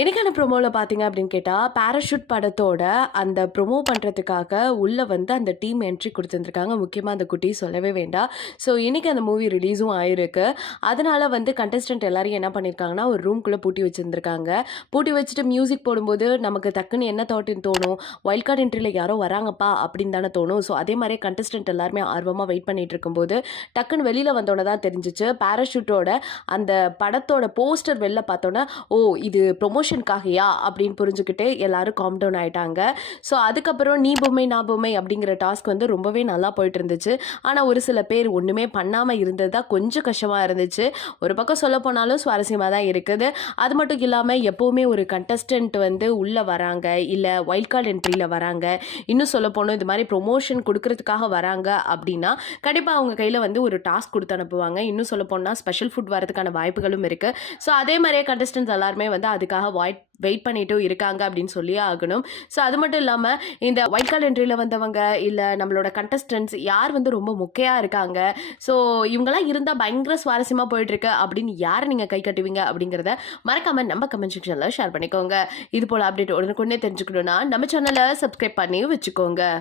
எனக்கான ப்ரோமோல பார்த்தீங்க அப்படின்னு கேட்டா, பாராசூட் படத்தோட அந்த ப்ரோமோ பண்றதுக்காக உள்ள வந்து அந்த டீம் என்ட்ரி குடுத்துருந்துருக்காங்க. முக்கியமா அந்த குட்டி சொல்லவே வேண்டாம். ஸோ இன்னைக்கு அந்த மூவி ரிலீஸும் ஆயிருக்கு. அதனால வந்து கண்டஸ்டன்ட் எல்லாரையும் என்ன பண்ணியிருக்காங்கன்னா, ஒரு ரூம்குள்ள பூட்டி வச்சிருந்திருக்காங்க. பூட்டி வச்சுட்டு மியூசிக் போடும்போது நமக்கு டக்குன்னு என்ன தாட்ன்னு தோணும்? வைல்ட் கார்ட் என்ட்ரில யாரோ வராங்கப்பா அப்படின்னு தானே தோணும். ஸோ அதே மாரியே கண்டஸ்டன்ட் எல்லாருமே ஆர்வமா வெயிட் பண்ணிட்டு இருக்கும்போது, டக்குன்னு வெளியில வந்தோனே தான் தெரிஞ்சுச்சு. பாராசூட்டோட அந்த படத்தோட போஸ்டர் வெளில பார்த்தோனே, ஓ! இது ப்ரொமோஷனுக்காகயா அப்படின்னு புரிஞ்சுக்கிட்டு எல்லாரும் காம் டவுன் ஆயிட்டாங்க. ஸோ அதுக்கப்புறம் நீ பொம்மை நான் பொம்மை அப்படிங்கிற டாஸ்க் வந்து ரொம்பவே நல்லா போயிட்டு இருந்துச்சு. ஆனால் ஒரு சில பேர் ஒன்றுமே பண்ணாமல் இருந்தது தான் கொஞ்சம் கஷ்டமாக இருந்துச்சு. ஒரு பக்கம் சொல்ல போனாலும் சுவாரஸ்யமாக தான் இருக்குது. அது மட்டும் இல்லாமல் எப்போவுமே ஒரு கண்டஸ்டன்ட் வந்து உள்ளே வராங்க, இல்லை வைல்ட் கார்டு என்ட்ரியில் வராங்க, இன்னும் சொல்ல போனோம் இது மாதிரி ப்ரொமோஷன் கொடுக்கறதுக்காக வராங்க அப்படின்னா கண்டிப்பாக அவங்க கையில் வந்து ஒரு டாஸ்க் கொடுத்து அனுப்புவாங்க. இன்னும் சொல்ல போனால் ஸ்பெஷல் ஃபுட் வரதுக்கான வாய்ப்புகளும் இருக்குது. ஸோ அதே மாதிரியே கண்டஸ்டன்ஸ் எல்லாருமே வந்து அதுக்காக வெயிட் பண்ணிட்டும் இருக்காங்க அப்படின்னு சொல்லியே ஆகணும். ஸோ அது மட்டும் இல்லாமல் இந்த ஒயிட் கார்டு என்ட்ரியில் வந்தவங்க இல்லை நம்மளோட கண்டஸ்டன்ஸ் யார் வந்து ரொம்ப மொக்கையாக இருக்காங்க, ஸோ இவங்கெல்லாம் இருந்தால் பயங்கர சுவாரஸ்யமாக போயிட்டுருக்கு அப்படின்னு யாரை நீங்கள் கை கட்டுவீங்க அப்படிங்கிறத மறக்காமல் நம்ம கமெண்ட் செக்ஷனில் ஷேர் பண்ணிக்கோங்க. இது போல் அப்டேட் உடனுக்குடனே தெரிஞ்சுக்கணுன்னா நம்ம சேனலை சப்ஸ்கிரைப் பண்ணி வச்சுக்கோங்க.